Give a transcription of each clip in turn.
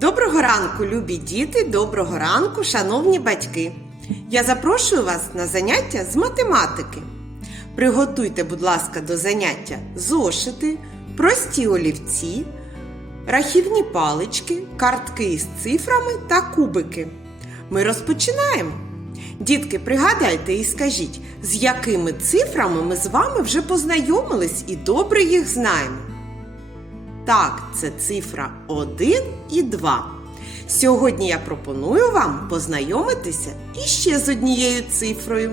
Доброго ранку, любі діти! Доброго ранку, шановні батьки! Я запрошую вас на заняття з математики. Приготуйте, будь ласка, до заняття зошити, прості олівці, рахівні палички, картки із цифрами та кубики. Ми розпочинаємо. Дітки, пригадайте і скажіть, з якими цифрами ми з вами вже познайомились і добре їх знаємо. Так, це цифра 1 і 2. Сьогодні я пропоную вам познайомитися іще з однією цифрою.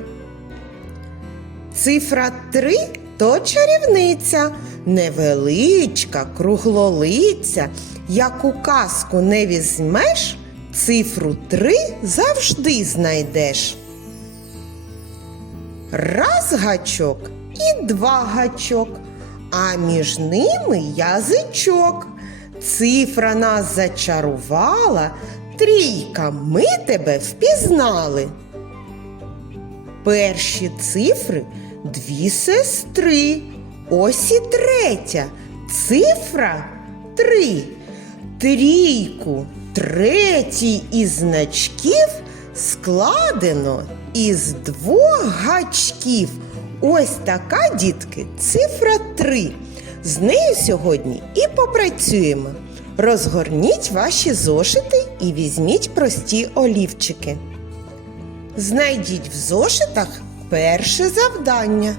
Цифра 3 то чарівниця, невеличка, круглолиця. Як у казку не візьмеш, цифру 3 завжди знайдеш. Раз гачок і два гачок, а між ними язичок. Цифра нас зачарувала, трійка, ми тебе впізнали. Перші цифри дві сестри. Ось і третя. Цифра три. Трійку третій із значків складено із двох гачків. Ось така, дітки, цифра 3. З нею сьогодні і попрацюємо. Розгорніть ваші зошити і візьміть прості олівчики. Знайдіть в зошитах перше завдання.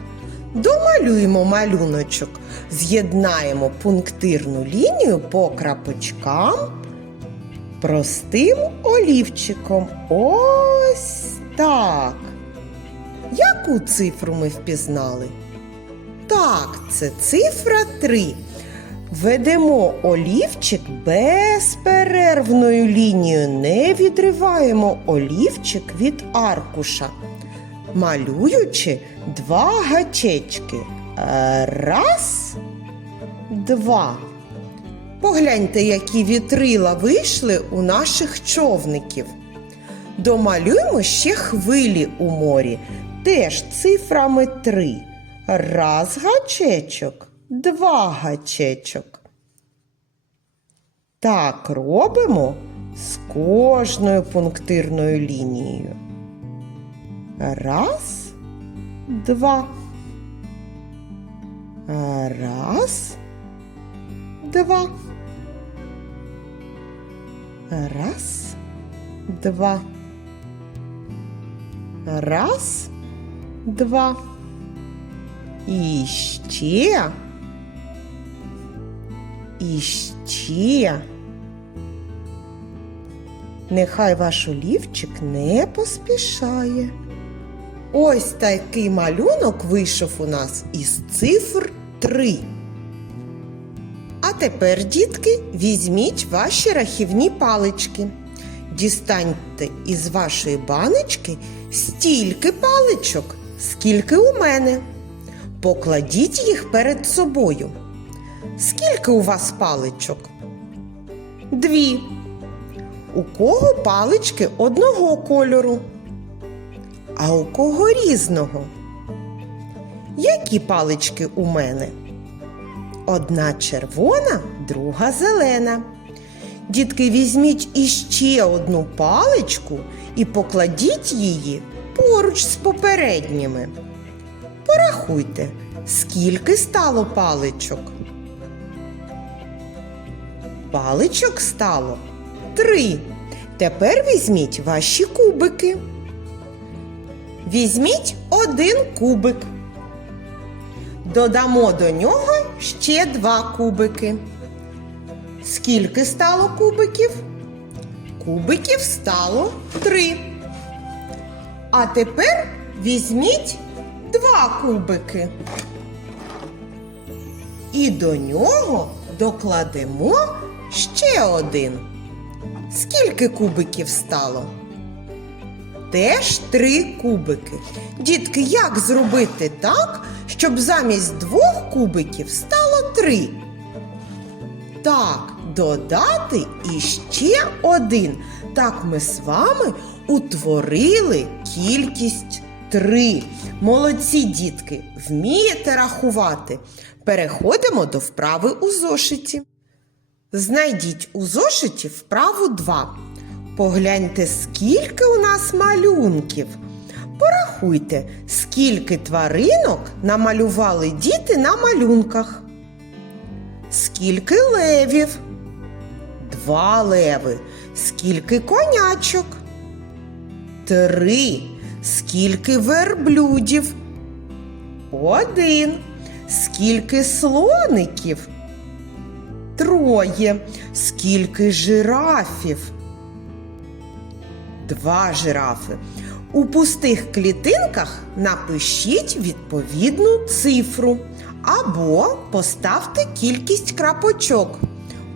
Домалюємо малюночок, з'єднаємо пунктирну лінію по крапочкам простим олівчиком. Ось так. Яку цифру ми впізнали? Так, це цифра 3. Ведемо олівчик безперервною лінією, не відриваємо олівчик від аркуша, малюючи два гачечки. Раз, два. Погляньте, які вітрила вийшли у наших човників. Домалюємо ще хвилі у морі, теж цифрами три. Раз гачечок, два гачечок. Так робимо з кожною пунктирною лінією. Раз, два. Раз, два. Раз, два. Раз, два. І ще. І ще. Нехай ваш олівчик не поспішає. Ось такий малюнок вийшов у нас із цифр 3. Тепер, дітки, візьміть ваші рахівні палички. Дістаньте із вашої баночки стільки паличок, скільки у мене. Покладіть їх перед собою. Скільки у вас паличок? Дві. У кого палички одного кольору? А у кого різного? Які палички у мене? Одна червона, друга зелена. Дітки, візьміть іще одну паличку і покладіть її поруч з попередніми. Порахуйте, скільки стало паличок. Паличок стало три. Тепер візьміть ваші кубики. Візьміть один кубик. Додамо до нього ще два кубики. Скільки стало кубиків? Кубиків стало три. А тепер візьміть два кубики. І до нього докладемо ще один. Скільки кубиків стало? Теж три кубики. Дітки, як зробити так, щоб замість двох кубиків стало три? Так, додати іще один. Так ми з вами утворили кількість три. Молодці дітки, вмієте рахувати. Переходимо до вправи у зошиті. Знайдіть у зошиті вправу 2. Погляньте, скільки у нас малюнків. Порахуйте, скільки тваринок намалювали діти на малюнках. Скільки левів? Два леви. Скільки конячок? Три. Скільки верблюдів? Один. Скільки слоників? Троє. Скільки жирафів? Два жирафи. У пустих клітинках напишіть відповідну цифру або поставте кількість крапочок.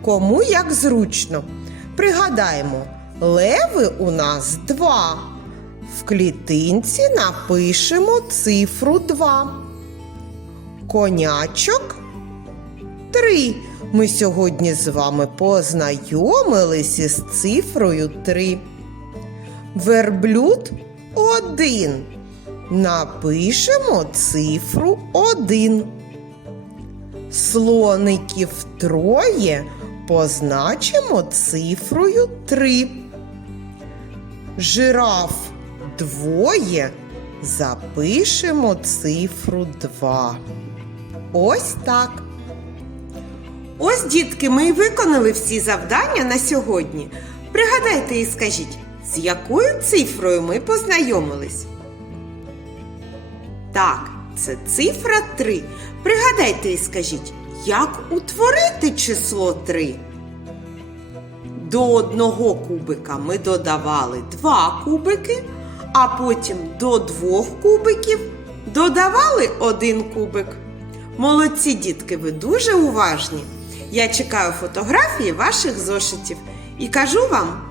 Кому як зручно. Пригадаємо, леви у нас два. В клітинці напишемо цифру 2. Конячок 3. Ми сьогодні з вами познайомились із цифрою 3. Верблюд 1. Напишемо цифру 1. Слоників троє позначимо цифрою 3. Жираф двоє запишемо цифру 2. Ось так. Ось, дітки, ми і виконали всі завдання на сьогодні. Пригадайте і скажіть, з якою цифрою ми познайомились? Так, це цифра 3. Пригадайте і скажіть, як утворити число 3? До одного кубика ми додавали два кубики, а потім до двох кубиків додавали один кубик. Молодці дітки, ви дуже уважні. Я чекаю фотографії ваших зошитів і кажу вам